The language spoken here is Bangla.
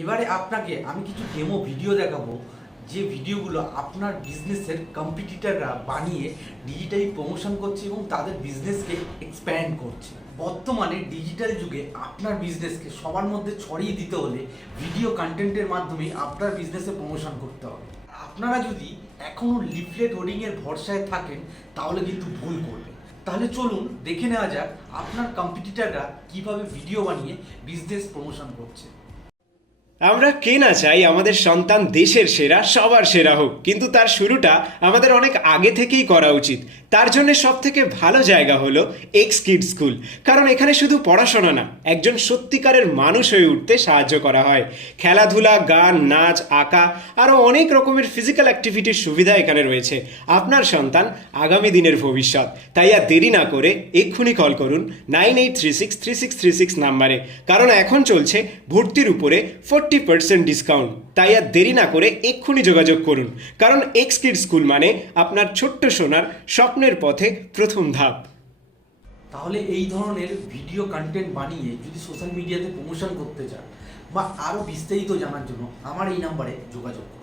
এবারে আপনাকে আমি কিছু ডেমো ভিডিও দেখাবো, যে ভিডিওগুলো আপনার বিজনেসের কম্পিটিটররা বানিয়ে ডিজিটালি প্রমোশন করছে এবং তাদের বিজনেসকে এক্সপ্যান্ড করছে। বর্তমানে ডিজিটাল যুগে আপনার বিজনেসকে সবার মধ্যে ছড়িয়ে দিতে হলে ভিডিও কন্টেন্টের মাধ্যমে আপনার বিজনেসে প্রমোশন করতে হবে। আপনারা যদি এখনও লিফলেট হোর্ডিংয়ের ভরসায় থাকেন তাহলে কিন্তু ভুল করবেন। তাহলে চলুন দেখে নেওয়া যাক আপনার কম্পিটিটররা কিভাবে ভিডিও বানিয়ে বিজনেস প্রমোশন করছে। আমরা কে না চাই আমাদের সন্তান দেশের সেরা, সবার সেরা হোক, কিন্তু তার শুরুটা আমাদের অনেক আগে থেকেই করা উচিত। তার জন্য সব থেকে ভালো জায়গা হলো এক্স কিড স্কুল। কারণ এখানে শুধু পড়াশোনা না, একজন সত্যিকারের মানুষ হয়ে উঠতে সাহায্য করা হয়। খেলাধুলা, গান, নাচ, আঁকা, আরও অনেক রকমের ফিজিক্যাল অ্যাক্টিভিটির সুবিধা এখানে রয়েছে। আপনার সন্তান আগামী দিনের ভবিষ্যৎ। তাই আর দেরি না করে এক্ষুনি কল করুন 9836363636 নাম্বারে। কারণ এখন চলছে ভর্তির উপরে 40% ডিসকাউন্ট। তাই আর দেরি না করে এক্ষুনি যোগাযোগ করুন, কারণ এক্স কিড স্কুল মানে আপনার ছোট্ট সোনার স্বপ্নের পথে প্রথম ধাপ। তাহলে এই ধরনের ভিডিও কন্টেন্ট বানিয়ে যদি সোশ্যাল মিডিয়াতে প্রমোশন করতে চান বা আরও বিস্তারিত জানার জন্য আমার এই নাম্বারে যোগাযোগ করুন।